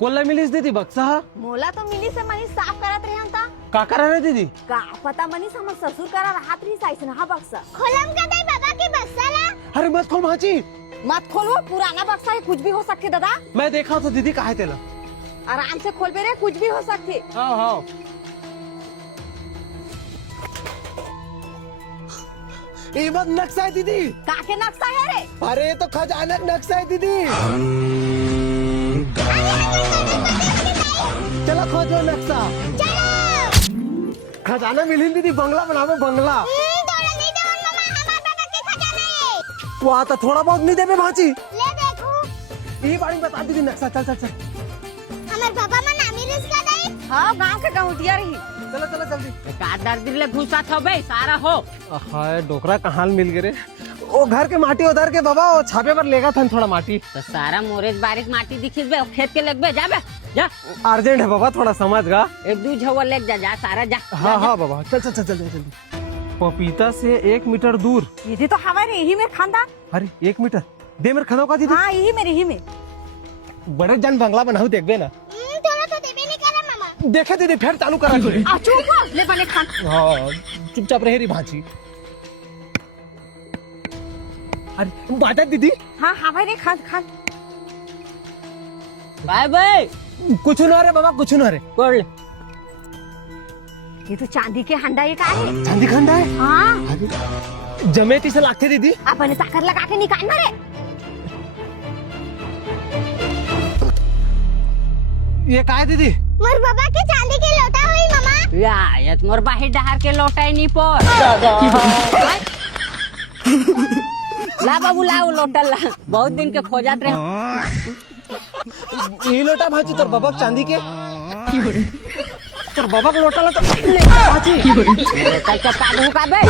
कोल्ला मिलीस दीदी बक्सा मोला तो मिली से मनी साफ करत रहे हंता का करा रे दीदी का पता मनी समझ ससुर करा राहत रही साइस ना बक्सा खोलम का दई बाबा के बक्सा ला। अरे मत खोल भाची मत खोलो, पुराना बक्सा है, कुछ भी हो सकते दादा। मैं देखा तो दीदी कहा तेला आराम से खोल बे रे, कुछ भी हो सकते। हाँ हाँ ये मत नक्शा है दीदी। का के नक्शा है रे? अरे तो खजाना नक्शा है दीदी। चलो खोजो नक्शा। खजाना मिली दीदी, बंगला बनावे बंगला। वहाँ तो थोड़ा बहुत नहीं देवे भाची। ले देखो ये बारी बता दीदी नक्शा। चल चल चल हमार पापा मन नामी रिस्का दई। हाँ गांव के गाँवटिया रही। चलो चलो जल्दी। का दर्द ले घुसा था बे सारा हो। हाय डोकरा कहाँ मिल गए रे। वो घर के माटी उधर के बाबा, वो छापे पर लेगा था थोड़ा माटी। तो सारा मोरेज बारिश माटी दिखिस बे, खेत के लेग बे जा बे जा। अर्जेंट है बाबा, थोड़ा समझ गा। एक दू झवा लेग जा जा सारा जा। हाँ हाँ बाबा, चल चल चल जल्दी जल्दी। पपीता से 1 मीटर दूर। ये तो हमारे यही में खानदा। अरे 1 मीटर दे मेरे खाना का दीदी। हाँ यही मेरे ही में। बड़े जन बंगला बनाऊ देखबे ना। थोड़ा तो देबे नहीं करे मामा। देखे दीदी फिर चालू करा तूने। आ चुप हो, ले बने खान। हाँ चुपचाप रहे री भांची। अरे बाजा दीदी। हाँ हमारे खान खान। बाय बे कुछ ना रे बाबा, कुछ ना रे। कर ले। ये तो चांदी के हंडा ये का है? चांदी खंडा है। हाँ अरे जमेती से लागते दीदी। अपने ताकत लगा के निकालना रे। ये का है दीदी? मोर बाबा के चांदी के लोटा हुई मामा। या ये मोर बाहिर डहार के लोटाई नहीं पर। ला बाबू ला वो लोटा ला, बहुत दिन के खोजत रहे। ये लोटा भांची तोर बाबा के चांदी के। तोर बाबा का लोटा ला तो ले भांची। कल चपका दूं का बे।